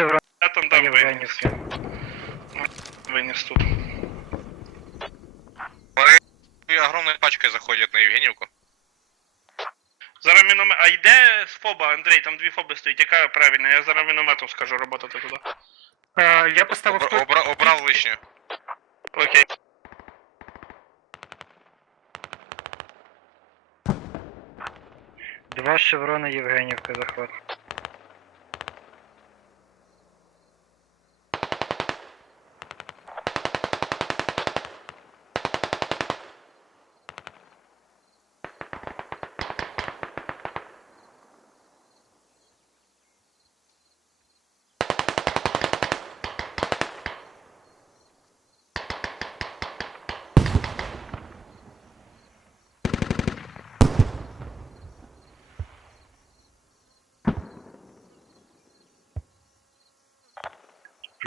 шеврона Я там дам виніс. Виніс тут. И огромной пачкой заходят на Евгеньевку. Зараз міномет. А йде з фоба, Андрій, там дві фоби стоїть. Яка правильна? Я зараз мінометом скажу роботати туди. Е, я поставив Обра- обра- Убрал лишнее. Окей. Два шеврона Євгенівка захват.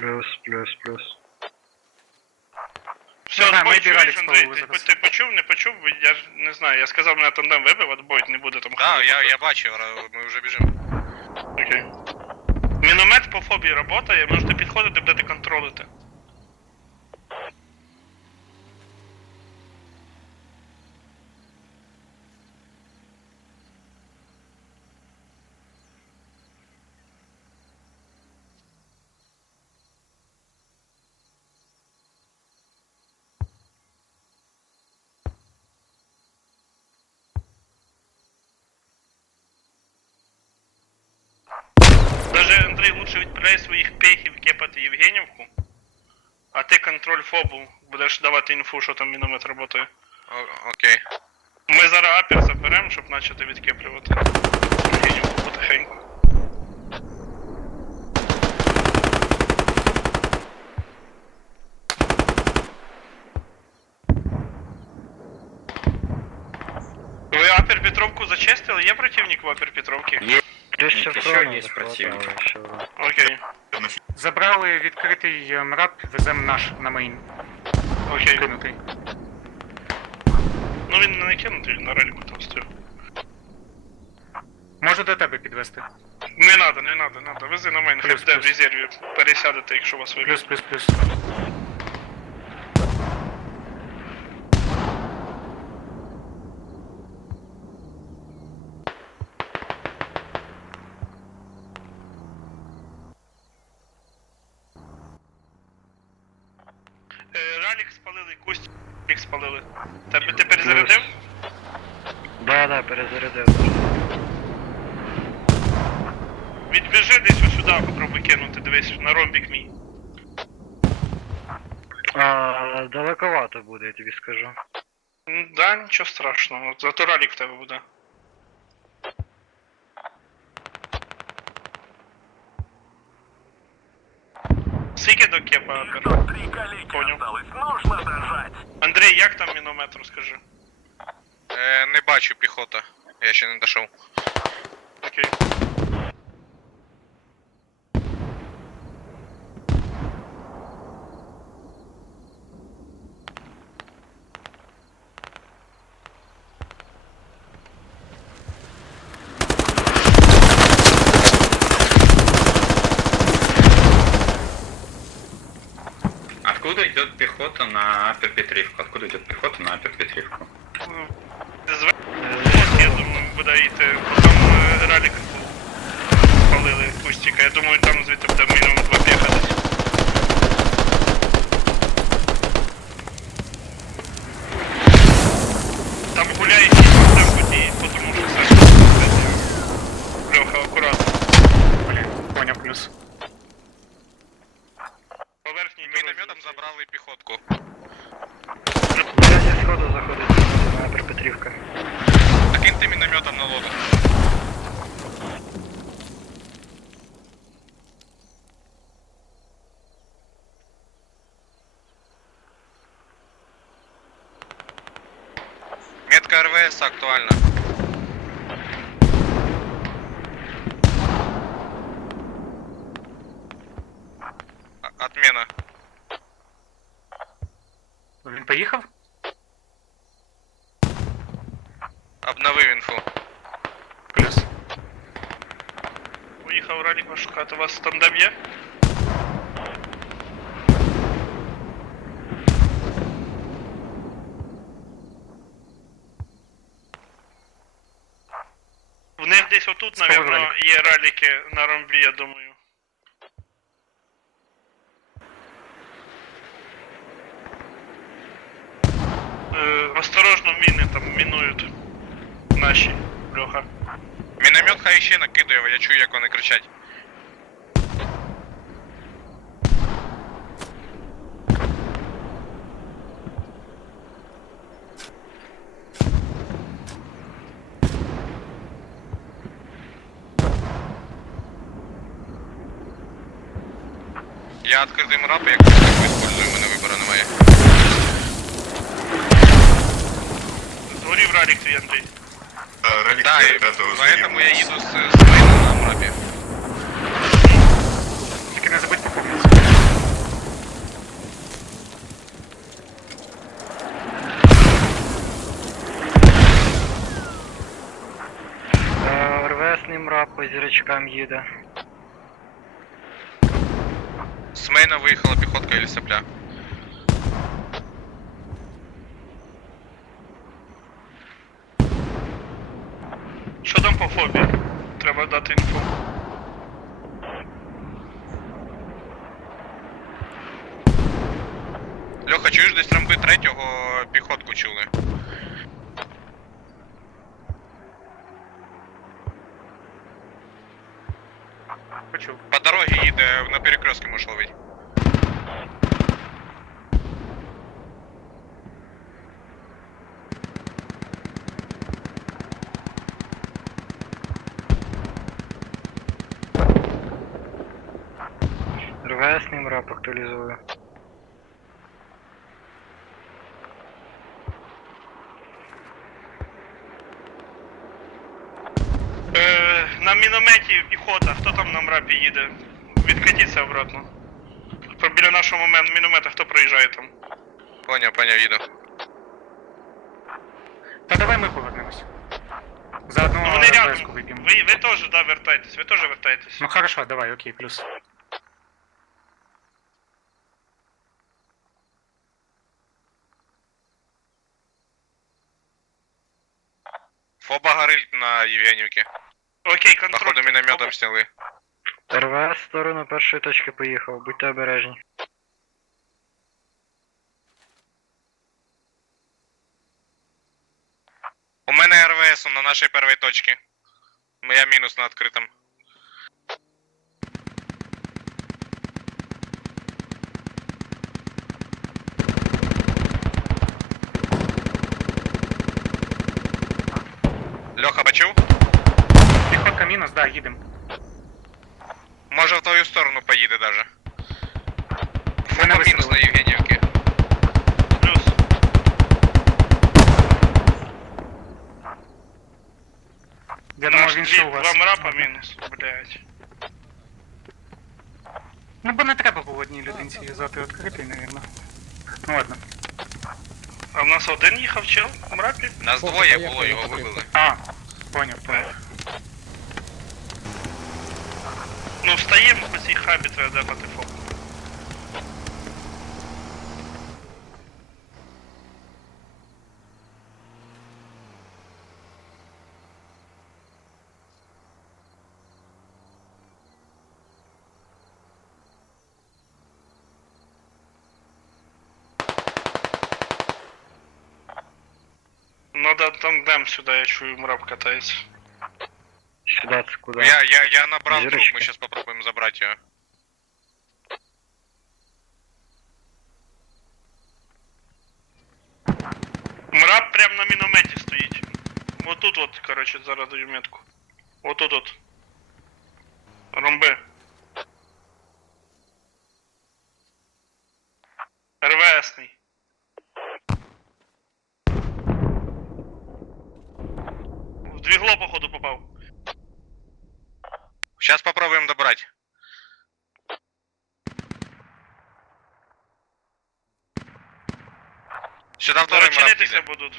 Плюс, плюс, плюс. Все, Не знаю, отбой ми бігали чуєш, Андрій, ти, зараз. ти почув, не почув? Я ж не знаю, я сказав, мене тандем вибив, отбой, не буде там Да, я, я бачив, ра- ми вже біжимо. Окей. Міномет по фобії працює, можете підходити, будете контролити. Даже Андрій лучше відправляй своїх пехів кепати Євгенівку, а ти контроль фобу будеш давати інфу, що там міномет працює. Окей. Ми зараз апер заберемо, щоб почати відкеплювати Євгенівку потихеньку. Ви апер Петровку зачистили? Є противник в апер Петровці? Плюс Шеврона еще есть захват, противник. Окей, Забрали відкритий е, мрап, веземо наш на мейн. окей. Кинутий. Ну він не накинутий, він на рельку там стоїть. Можу до тебе підвести. Не надо, не надо, не надо. Вези на мейн, Плюс, хай буде в плюс. резерві. Пересядете, якщо вас виб'ють. Плюс, плюс, плюс. Е, Ралік спалили, Кустік спалили. Тебе ти перезарядив? Да, да, перезарядив. Відбіжи десь ось сюди, попробуй кинути, дивись, на ромбік мій. А, далековато буде, я тобі скажу. Да, нічого страшного, зато ралік в тебе буде. Скільки до кепа, Апер? Поняв. Андрій, як там міномет, розкажи. Е, не бачу піхота. Я ще не дійшов. Окей. Откуда идет пехота на Апер Петривку? Откуда идет пехота на Апер Петривку? Ну, Зве... От, я думаю, буде йти, бо там е, ралік спалили кустика. Я думаю, там звідти буде мінімум два біга десь. Там гуляє кілька там водії, тому що все. Льоха, акуратно. Блін, поняв плюс. Метка РВС актуальна. А- Отмена. Він поїхав? Обновив інфу. Плюс. Поїхав ралік. ралік вас шукати. У вас тандем є? Них десь отут, напевно, є раліки на ромбі, я думаю. Е, осторожно, міни там мінують. Наші, Льоха. Міномет хай ще накидує, я чую, як вони кричать. Я відкритий мрап, як використовую, мене вибору немає. Згорів ралік твій, Андрій. Ралік Да, и пятого поэтому я еду с, с Мейна на мрапе. Тільки не забудь поповнитися. Е, РВСний мрап по зірочкам їде. С Мейна выехала пехотка или сопля. Що там по фобі? Треба дати інфу. Льоха, чуєш десь рамби третього піхотку чули? Почув. По дороге їде, на перекрестке можеш РВСний. Е, на мінометі піхота, хто там на мрапі їде? Відкатіться обратно. Про- Біля нашого мен- міномета хто проїжджає там? Поняв, поняв, їду. Та давай ми повернемось. Заодно Ну вони РВС-ку рядом. Ви, ви теж, да, вертайтесь, ви теж вертайтесь. Ну хорошо, давай, окей, плюс. Фоба горить на Євгенівці. Окей, контроль. Походу мінометом сняли. РВС в сторону першої точки поїхав, будьте обережні. У мене РВС на нашій першій точці. Моя мінус на відкритому. Льоха, бачив? Піхотка мінус, да, їдемо. Може в твою сторону поїде даже. Не мінус на. Євгенівці. Плюс. Я думав, Наш він що у вас. два мрапа мінус, блядь. Ну бо не треба було одній людинці юзати відкритий, навірно. Ну ладно. А в нас один їхав чел в мрапі? Нас двоє було, його вибили. А, поняв, понял. Ну встаем по цій хабі, треба по фоку. Надо тандем сюди, я чую, мрап катається. Сюди це куди? Я, я, я набрал труп, Зірочка. мы сейчас попробуем забрать ее. Мраб прям на мінометі стоїть. Отут от, коротше, зараз даю метку. Отут от. Ромби. РВСний. Двигло, походу, попав. Сейчас попробуем добрать. Сюда второй мрак Чинитися піде.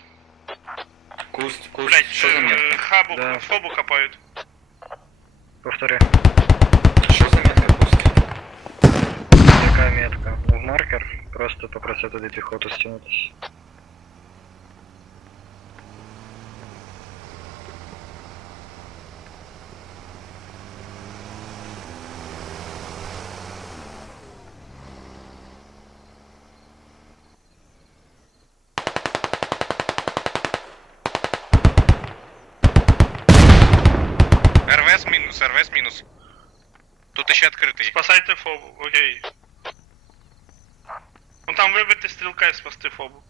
Куст, куст, Блять, що за метка? Е, хабу, Да. в хобу хапають. Повторяю, Що за метка куст? такая метка. В маркер, просто попросят туди піхоту стянуть. Мінус, Тут ще відкритий. Спасайте фобу, окей. Ну там вибити стрілка і спасти фобу.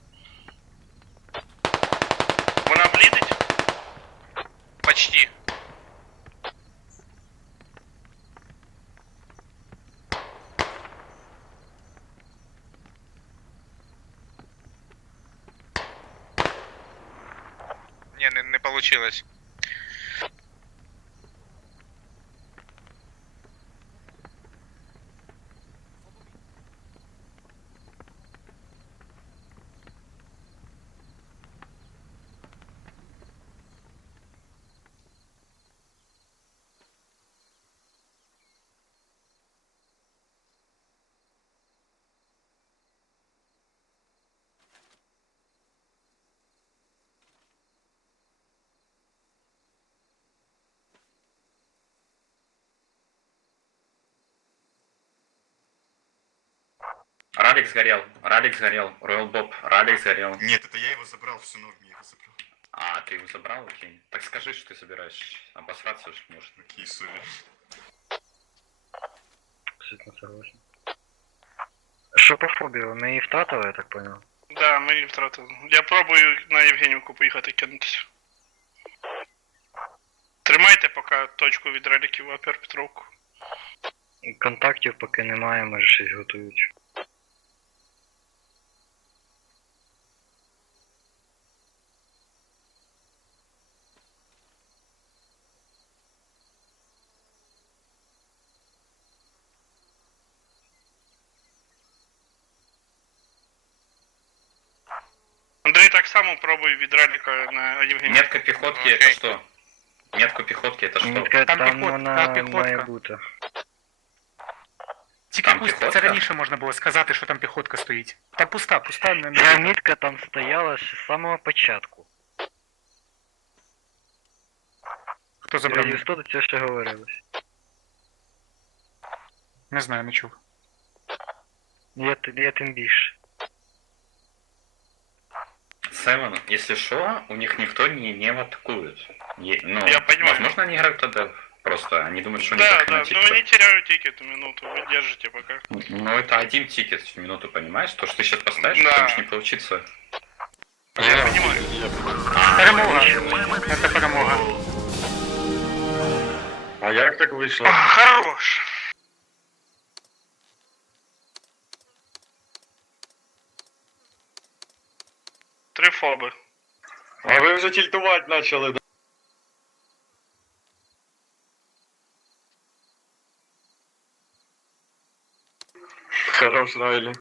Вона блідить? Почти. Не, не, не получилось. Ралик сгорел, Ралик сгорел, Роял Боб, Ралик сгорел. Нет, это я его забрал, все норм, я его забрал. А, ты его забрал, окей. Так скажи, что ты собираешься. Обосраться уж может. Какие совы. Абсолютно согласен. Що по фобію? Ми її втратили, я так понял. Да, ми її втратили. Я пробую на Євгенівку поїхати кинутися. Тримайте поки точку від реліків Апер Петровку. Контактів поки немає, може щось готують. Андрій так само пробує від реліка на Євгенівку. Метка пехотки это Окей. что? Метку пехотки это что? Мітка Там там, піхот- вона та піхотка. має бути. Тільки Там пусть піхотка? це раніше можна було сказати, що там піхотка стоїть. Та пуста, пуста, не, Ця не мітка там стояла ще з самого початку. хто забрав. Раді до цього ще говорилось. Не знаю, не чув. Я, т- я тим більше. Севен, если что, у них никто не, не атакует. Е- ну, Я понимаю. возможно, они играют тогда просто, они думают, что они Да, так да, но они теряют тикет минуту, вы держите пока. Но это один тикет в минуту, понимаешь? То, что ты сейчас поставишь, Да. это может не получиться. Я понимаю. Перемога! Це перемога. А як так вийшло? Хорош! Фоби. А ви вже тільтувати почали, да? Хорош, Райлі.